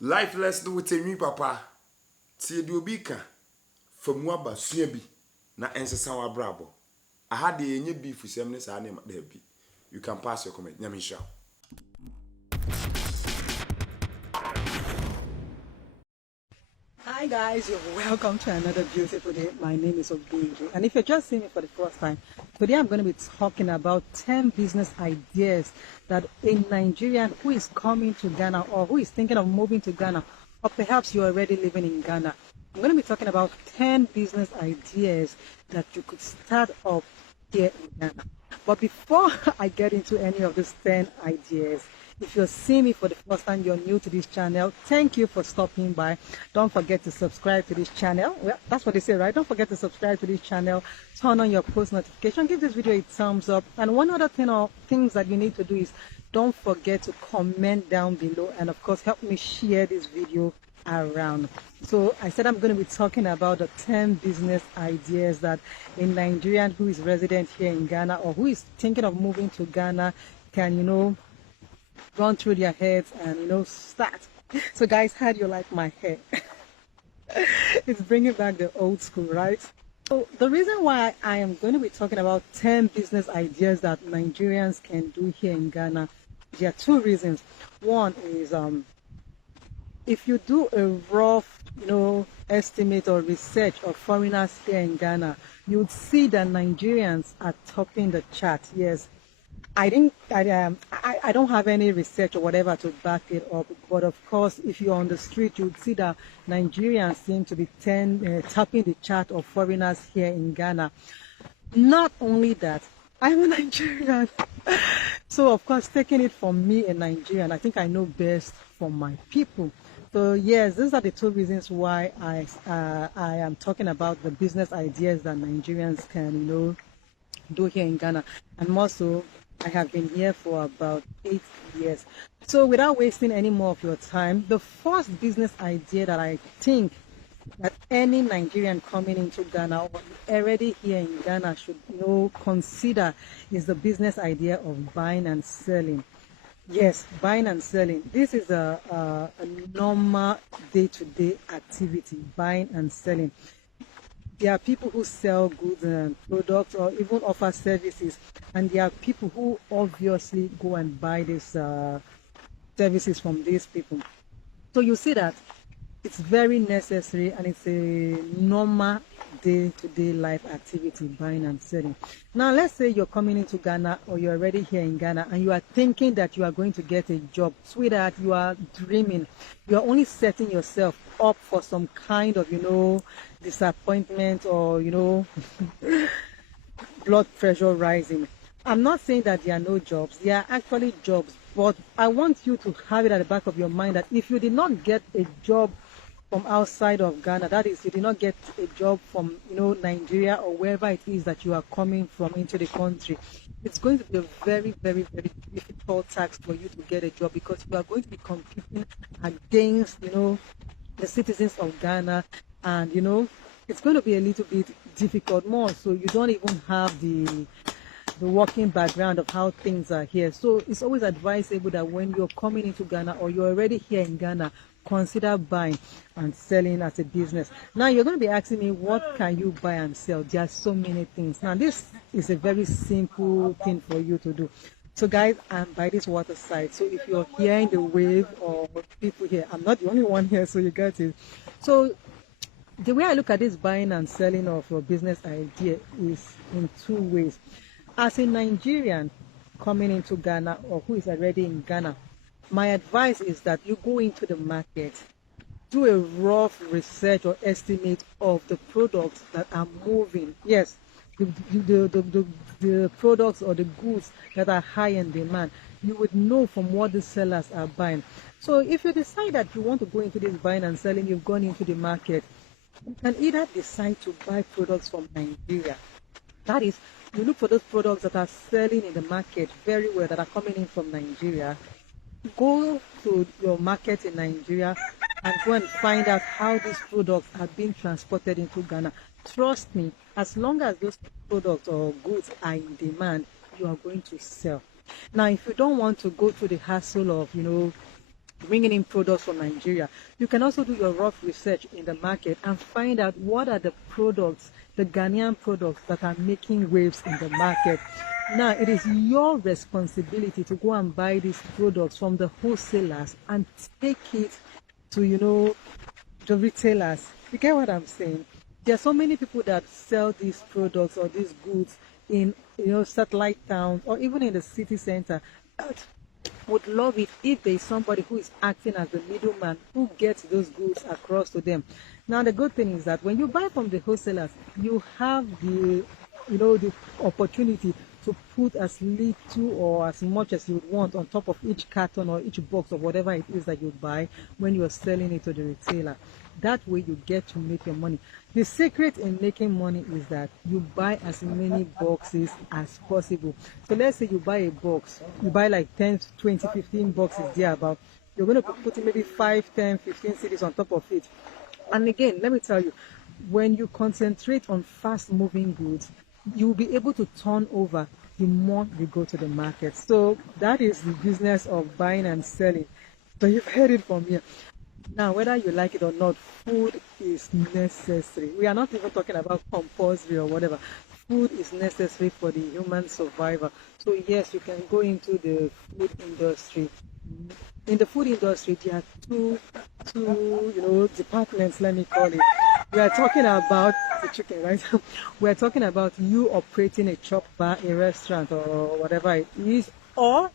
Life lesson with me, papa. Tie de obi ka famu aba sua bi na ensesa wa brabo. Aha de enye beef sem ne sa na da bi. You can pass your comment. Nyamisha. Hi guys, you're welcome to another beautiful day. My name is Ogunju, and if you're just seeing me for the first time, today I'm going to be talking about 10 business ideas that a Nigerian who is coming to Ghana or who is thinking of moving to Ghana, or perhaps you're already living in Ghana. I'm going to be talking about 10 business ideas that you could start up here in Ghana. But before I get into any of these 10 ideas, if you're seeing me for the first time, you're new to this channel, thank you for stopping by. Don't forget to subscribe to this channel. Well, that's what they say, right? Don't forget to subscribe to this channel, turn on your post notification, give this video a thumbs up. And one other thing or things that you need to do is don't forget to comment down below, and of course help me share this video around. So I said I'm going to be talking about the 10 business ideas that a Nigerian who is resident here in Ghana or who is thinking of moving to Ghana can, run through their heads and start. So guys, how do you like my hair? It's bringing back the old school, right? So the reason why I am going to be talking about 10 business ideas that Nigerians can do here in Ghana, there are two reasons. One is if you do a rough estimate or research of foreigners here in Ghana, you would see that Nigerians are topping the chart. Yes, I don't have any research or whatever to back it up, but of course, if you're on the street, you'd see that Nigerians seem to be topping the chart of foreigners here in Ghana. Not only that, I'm a Nigerian. So, of course, taking it from me, a Nigerian, I think I know best for my people. So, yes, these are the two reasons why I am talking about the business ideas that Nigerians can, do here in Ghana. And more so, I have been here for about 8 years. So without wasting any more of your time, the first business idea that I think that any Nigerian coming into Ghana or already here in Ghana should consider is the business idea of buying and selling. Yes, buying and selling. This is a normal day-to-day activity, buying and selling. There are people who sell goods and products or even offer services, and there are people who obviously go and buy these services from these people. So you see that it's very necessary and it's a normal day-to-day life activity, buying and selling. Now, let's say you're coming into Ghana or you're already here in Ghana and you are thinking that you are going to get a job. Sweetheart, you are dreaming. You are only setting yourself up for some kind of, disappointment or, blood pressure rising. I'm not saying that there are no jobs. There are actually jobs, but I want you to have it at the back of your mind that if you did not get a job from outside of Ghana, that is, you did not get a job from Nigeria or wherever it is that you are coming from into the country, it's going to be a very, very, very difficult task for you to get a job because you are going to be competing against the citizens of Ghana, and it's going to be a little bit difficult more. So you don't even have the working background of how things are here. So it's always advisable that when you're coming into Ghana or you're already here in Ghana, consider buying and selling as a business. Now you're going to be asking me, what can you buy and sell? There are so many things. Now this is a very simple thing for you to do. So guys, I'm by this water side. So if you're hearing the wave or people here, I'm not the only one here, so you get it. So the way I look at this buying and selling of your business idea is in two ways. As a Nigerian coming into Ghana or who is already in Ghana, my advice is that you go into the market, do a rough research or estimate of the products that are moving. Yes, the products or the goods that are high in demand. You would know from what the sellers are buying. So if you decide that you want to go into this buying and selling, you've gone into the market, you can either decide to buy products from Nigeria. That is, you look for those products that are selling in the market very well, that are coming in from Nigeria. Go to your market in Nigeria and go and find out how these products are being transported into Ghana. Trust me, as long as those products or goods are in demand, you are going to sell. Now, if you don't want to go through the hassle of, bringing in products from Nigeria. You can also do your rough research in the market and find out what are the products, the Ghanaian products that are making waves in the market. Now, it is your responsibility to go and buy these products from the wholesalers and take it to, the retailers. You get what I'm saying? There are so many people that sell these products or these goods in, satellite towns or even in the city center. Would love it if there is somebody who is acting as the middleman who gets those goods across to them. Now, the good thing is that when you buy from the wholesalers, you have the opportunity to put as little or as much as you would want on top of each carton or each box of whatever it is that you buy when you are selling it to the retailer. That way you get to make your money. The secret in making money is that you buy as many boxes as possible. So let's say you buy a box, you buy like 10, 20, 15 boxes there about. You're going to put maybe 5, 10, 15 CDs on top of it. And again, let me tell you, when you concentrate on fast moving goods, you'll be able to turn over the more you go to the market. So that is the business of buying and selling. So you've heard it from here. Now, whether you like it or not, food is necessary. We are not even talking about compulsory or whatever. Food is necessary for the human survival. So yes, you can go into the food industry. In the food industry, there are two departments, let me call it. We are talking about the chicken, right? We are talking about you operating a chop bar, a restaurant, or whatever it is, or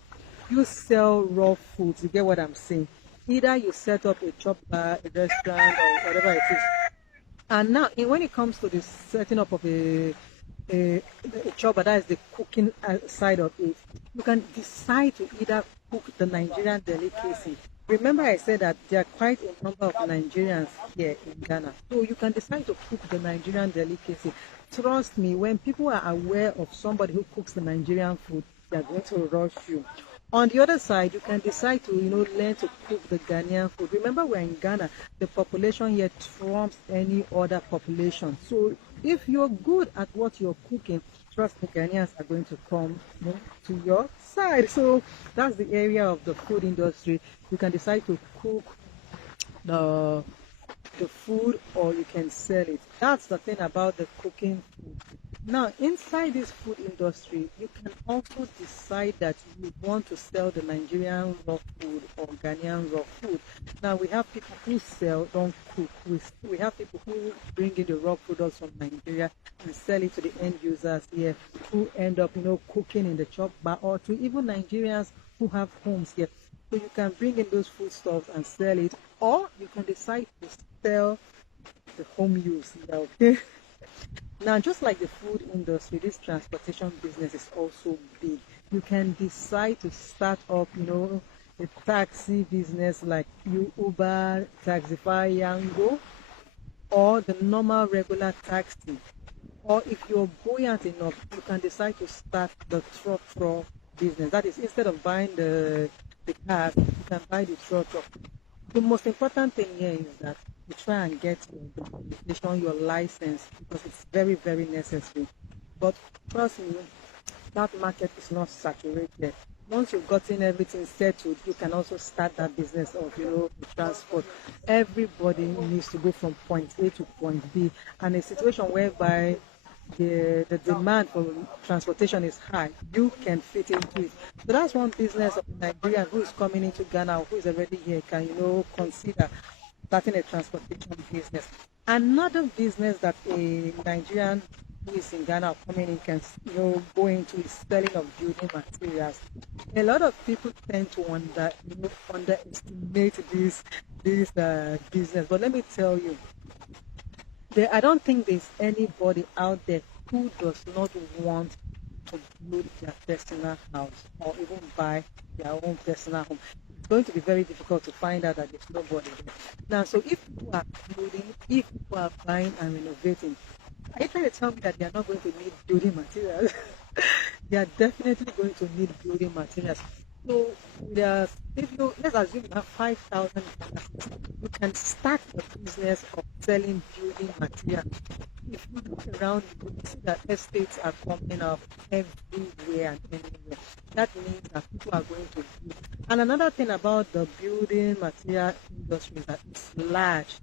you sell raw foods. You get what I'm saying? Either you set up a chop bar, a restaurant, or whatever it is. And now, when it comes to the setting up of a chop bar, that is the cooking side of it, you can decide to either cook the Nigerian delicacy. Remember I said that there are quite a number of Nigerians here in Ghana. So you can decide to cook the Nigerian delicacy. Trust me, when people are aware of somebody who cooks the Nigerian food, they are going to rush you. On the other side, you can decide to, learn to cook the Ghanaian food. Remember, we're in Ghana. The population here trumps any other population. So if you're good at what you're cooking, trust me, Ghanaians are going to come to your side. So that's the area of the food industry. You can decide to cook the food or you can sell it. That's the thing about the cooking food. Now, inside this food industry, you can also decide that you want to sell the Nigerian raw food or Ghanaian raw food. Now, we have people who sell, don't cook. We have people who bring in the raw products from Nigeria and sell it to the end users here who end up, cooking in the chop bar, or to even Nigerians who have homes here. So you can bring in those foodstuffs and sell it, or you can decide to sell the home use. Okay? Now, just like the food industry, this transportation business is also big. You can decide to start up, a taxi business like Uber, Taxify, Yango, or the normal regular taxi. Or if you're buoyant enough, you can decide to start the truck business. That is, instead of buying the cars, you can buy the truck. The most important thing here is that you try and get your documentation, your license, because it's very, very necessary. But trust me, that market is not saturated. Once you've gotten everything settled, you can also start that business of, the transport. Everybody needs to go from point A to point B, and a situation whereby the demand for transportation is high, you can fit into it. So that's one business of a Nigerian who is coming into Ghana, who is already here, can consider starting a transportation business. Another business that a Nigerian who is in Ghana coming in can go into is selling of building materials. A lot of people tend to underestimate this business, but let me tell you, I don't think there's anybody out there who does not want to build their personal house or even buy their own personal home. It's going to be very difficult to find out that there's nobody there. Now, so if people are building, if people are buying and renovating, are you trying to tell me that they are not going to need building materials? They are definitely going to need building materials. So, let's assume you have 5,000, you can start a business of selling building materials. If you look around, you will see that estates are coming up everywhere and anywhere. That means that people are going to build. And another thing about the building material industry is that it's large.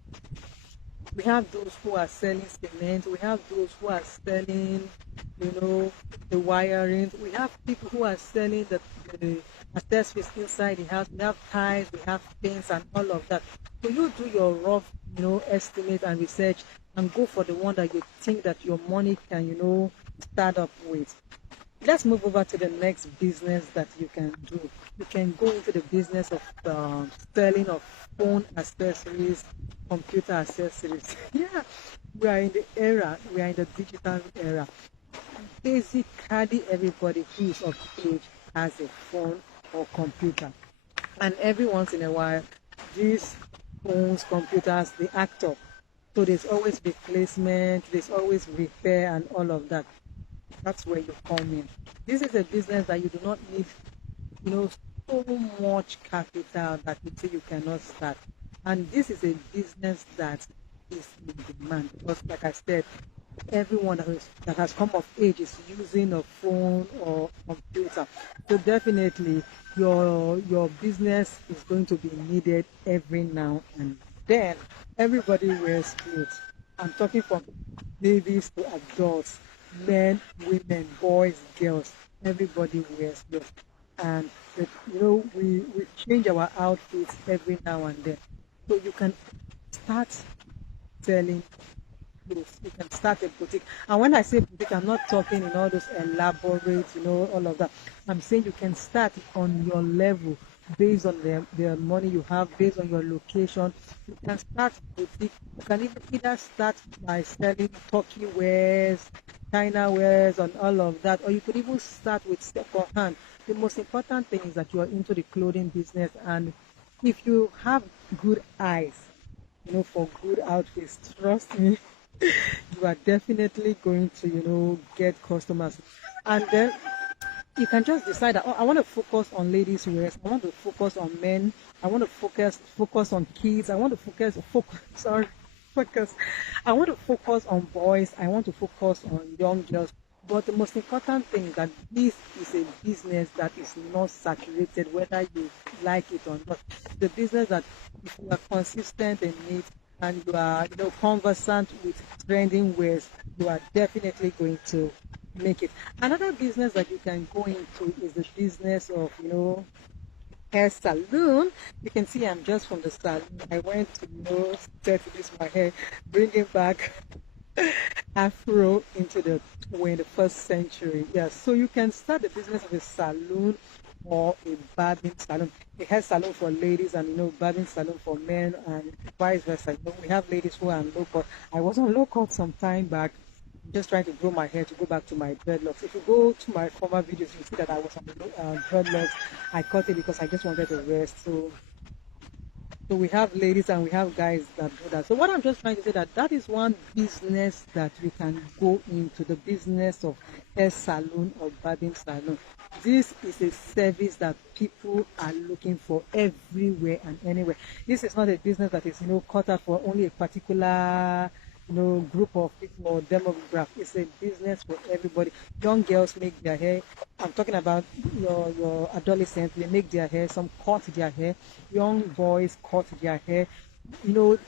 We have those who are selling cement, we have those who are selling, the wiring, we have people who are selling the accessories inside the house, we have ties, we have paints and all of that. So you do your rough, estimate and research and go for the one that you think that your money can, start up with. Let's move over to the next business that you can do. You can go into the business of selling of phone accessories, computer accessories. Yeah, we are in the digital era. Basically, everybody who is of age has a phone or computer. And every once in a while, these phones, computers, they act up. So there's always replacement, there's always repair and all of that. That's where you come in. This is a business that you do not need, you know, so much capital that you say you cannot start. And this is a business that is in demand because, like I said, everyone that has come of age is using a phone or computer. So definitely, your business is going to be needed every now and then. Everybody wears clothes. I'm talking from babies to adults, men, women, boys, girls. Everybody wears clothes, and we change our outfits every now and then. So you can start selling clothes. You can start a boutique. And when I say boutique, I'm not talking in all those elaborate, all of that. I'm saying you can start on your level based on the money you have, based on your location. You can start boutique. You can either start by selling Turkey wares, China wares, and all of that, or you could even start with second hand. The most important thing is that you are into the clothing business, and if you have good eyes, for good outfits, trust me, you are definitely going to, get customers. And then you can just decide that, oh, I want to focus on ladies' wears, I want to focus on men, I want to focus on kids, I want to focus. I want to focus on boys, I want to focus on young girls. But the most important thing is that this is a business that is not saturated, whether you like it or not. The business that if you are consistent in it and you are, conversant with trending ways, you are definitely going to make it. Another business that you can go into is the business of, hair salon. You can see I'm just from the salon. I went to, set this my hair, bringing back Afro into the 21st century. Yes, so you can start the business of a salon or a barbing salon, a hair salon for ladies, and barbing salon for men, and vice versa. We have ladies who are on low cut. I was on low cut some time back, just trying to grow my hair to go back to my dreadlocks. If you go to my former videos, you see that I was on the dreadlocks. I cut it because I just wanted to rest. So we have ladies and we have guys that do that. So what I'm just trying to say that is one business that you can go into, the business of hair salon or barbing salon. This is a service that people are looking for everywhere and anywhere. This is not a business that is, cut out for only a particular group of people or demographic. It's a business for everybody. Young girls make their hair. I'm talking about your adolescents. They make their hair. Some cut their hair. Young boys cut their hair. Young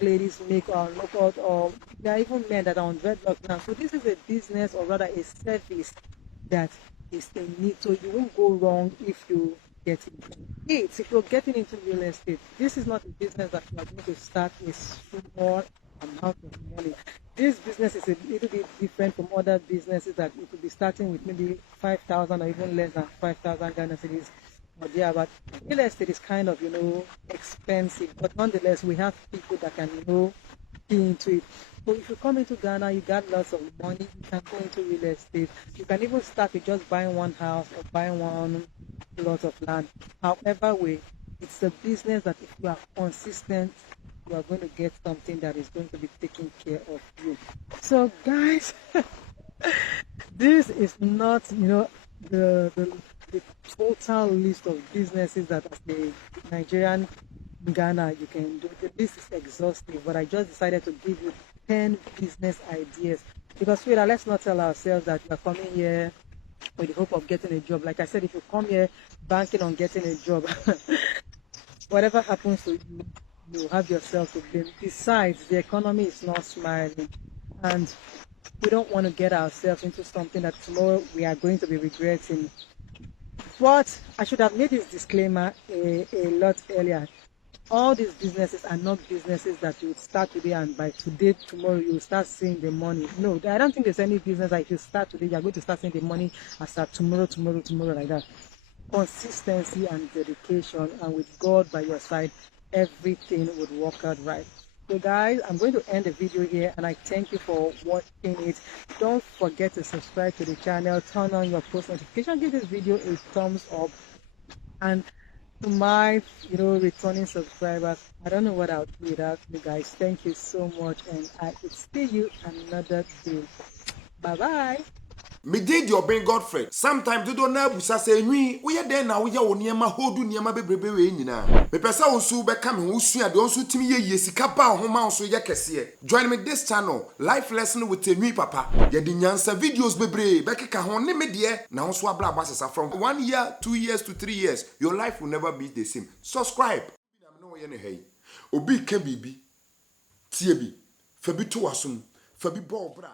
ladies make lookout, or there are even men that are on dreadlocks now. So this is a business, or rather a service that is in need. So you won't go wrong if you get into it. If you're getting into real estate, this is not a business that you are going to start with small amount of money. This business is a little bit different from other businesses that you could be starting with maybe 5,000 or even less than 5,000 Ghana cedis. But real estate is kind of, expensive. But nonetheless, we have people that can, be into it. So if you come into Ghana, you got lots of money, you can go into real estate. You can even start with just buying one house or buying one plot of land. However way, it's a business that if you are consistent, you are going to get something that is going to be taking care of you. So guys, this is not, the total list of businesses that as a Nigerian Ghana you can do. The list is exhaustive, but I just decided to give you 10 business ideas. Because let's not tell ourselves that we are coming here with the hope of getting a job. Like I said, if you come here banking on getting a job, whatever happens to you, you have yourself to blame. Besides, the economy is not smiling, and we don't want to get ourselves into something that tomorrow we are going to be regretting. But I should have made this disclaimer a lot earlier. All these businesses are not businesses that you start today and by today, tomorrow, you will start seeing the money. No, I don't think there's any business that if you start today, you're going to start seeing the money as at tomorrow, like that. Consistency and dedication, and with God by your side, everything would work out right. So guys, I'm going to end the video here, and I thank you for watching it. Don't forget to subscribe to the channel, turn on your post notification, give this video a thumbs up, and to my returning subscribers, I don't know what I would do without you guys. Thank you so much, and I will see you another day. Bye bye. Me did your Ben Godfrey. Sometimes you don't know busa say nwi we dey na we ya wo niema hodu niema bebrebe we nyina. Me pesa wo su be ka me wo su ade wo su timi ye sika pa ho ma wo so ye kese. Join me this channel, Life Lesson with Enwi Papa. Ye di nyansa videos bebre be keka ho ne me de na wo so abla abasesa from 1 year, 2 years to 3 years. Your life will never be the same. Subscribe. Na me no ye ne hey. Obi ka bibi. Tie bi. Fa bi to wasum. Fa bi bo bra.